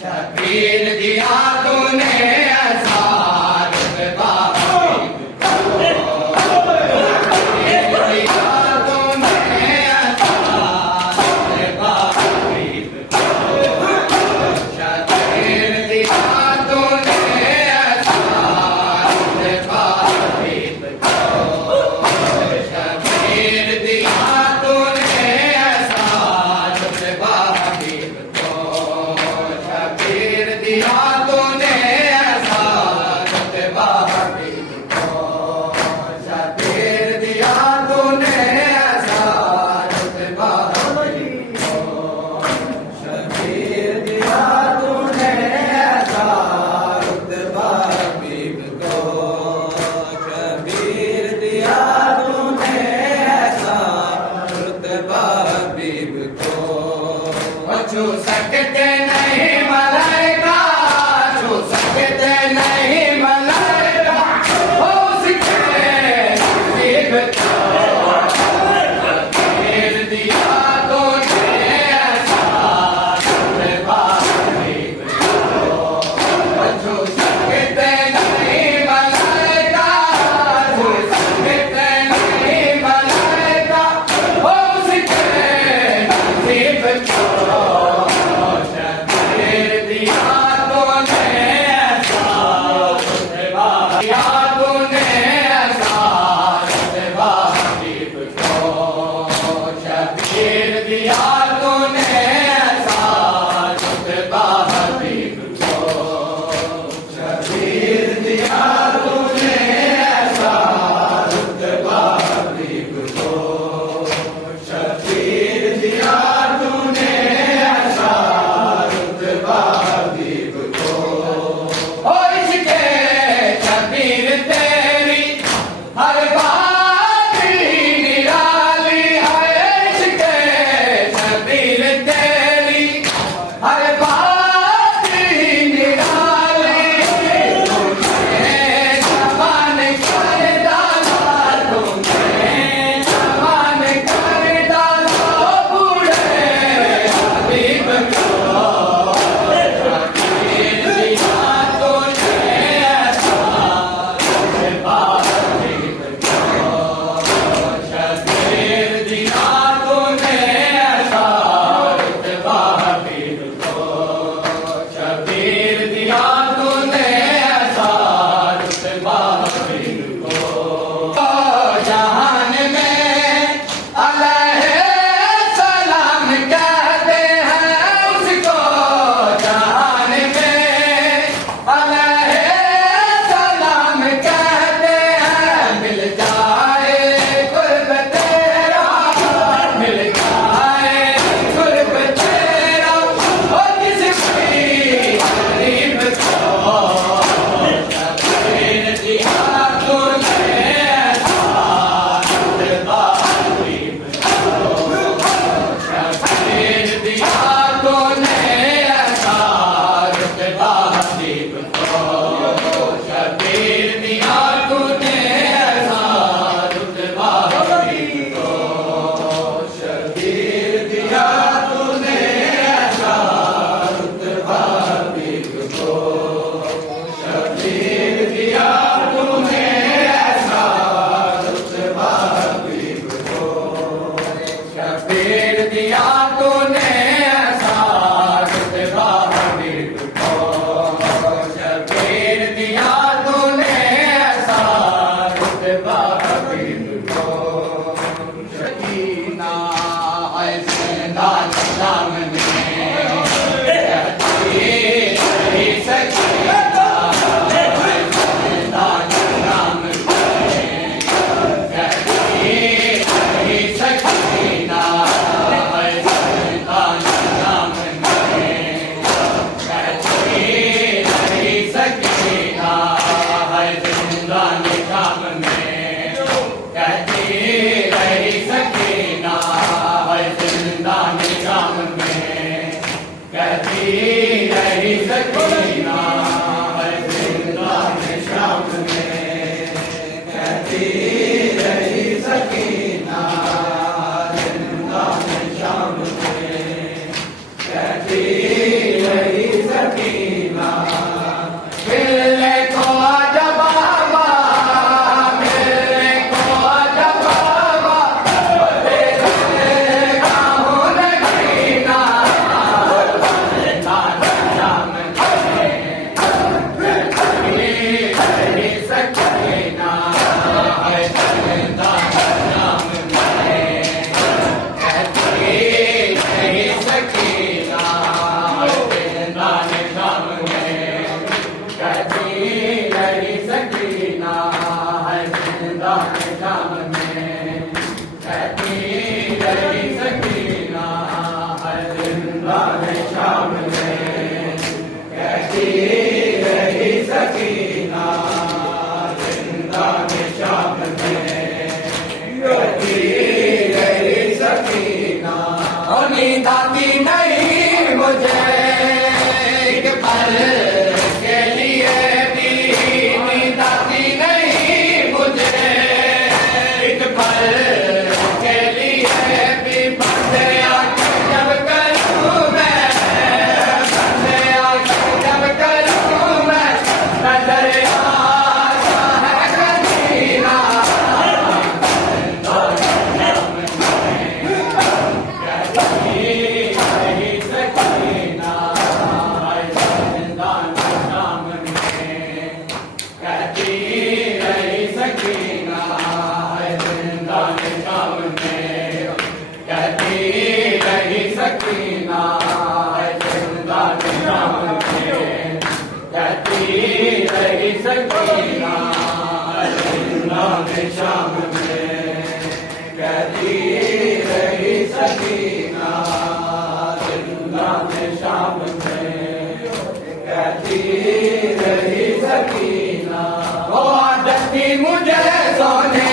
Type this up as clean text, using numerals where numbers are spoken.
शबीर दिया तूने आसार बाबीब को, शबीर दिया तूने आसार बाबीब को, शबीर दिया तूने आसार बाबीब को, शबीर दिया तूने आसार बाबीब को, शबीर दिया तूने आसार बाबीब को, शबीर दिया तूने आसार बाबीब को, शबीर दिया तूने आसार बाबीब को, शबीर दिया तूने आसार बाबीब को। छू सकते नहीं मलाइका, छू सकते नहीं मलाइका, हो उसके नसीब को, शबीर दिया तूने आसार बाबीब को, छू सकते नहीं मलाइका, छू सकते नहीं मलाइका, हो उसके नसीब को, शबीर दिया तूने आसार दिया तूने आसार बाबीब को, शबीर दिया तूने आसार बाबीब को, शबीर दिया तूने आसार बाबीब को, शबीर दिया तूने आसार बाबीब को। ओ इसके शबीर तेरी हर बात ही निराली है, इसके शबीर तेरी हर बात ही निराली, तुमने जवान कर डाला, तुमने जवान कर डाला बूढ़े हबीब को, शबीर दिया तूने आसार बाबीब को, शबीर दिया तूने आसार बाबीब को, शबीर दिया तूने आसार बाबीब को। जहान में अलैहि सलाम कहते हैं उसको, जहान में अलैहि सलाम कहते हैं, मिल जाए कुर्ब तेरा, मिल जाए कुर्ब तेरा, ओ किसी गरीब को, शबीर दिया तूने आसार बाबीब को, शबीर दिया तूने आसार बाबीब को, शबीर दिया तूने आसार बाबीब को, शबीर दिया तूने आसार बाबीब को, शबीर दिया तूने आसार बाबीब को, शबीर दिया तूने आसार बाबीब को, शबीर दिया तूने आसार बाबीब को। सकीना है जिंदा निजाम में, कहती रही सकीना है जिंदा निजाम में, कहती रही सकीना है जिंदा निजाम में, कहती रही सकीना है जिंदा निजाम में, कहती रही सकीना है जिंदा निजाम में, कहती रही सकीना है जिंदा निजाम में, कहती रही सकीना जिंदा निजाम में, कहती रही सकीना। कहती रही सकीना जिंदा निशान में कहती रही सकीना और नींद आती नहीं मुझे एक पल के लिए भी नींद आती नहीं मुझे एक पल के लिए भी बंदे आके जब करूँ मैं बंदे आके जब करूँ मैं नजर आता है कदीना सकीना जिंदा निशान में कहती रही सकीना जिंदा निशान में कहती रही सकीना जिंदा निशान में कहती रही सकीना वो आदत थी मुझे सोने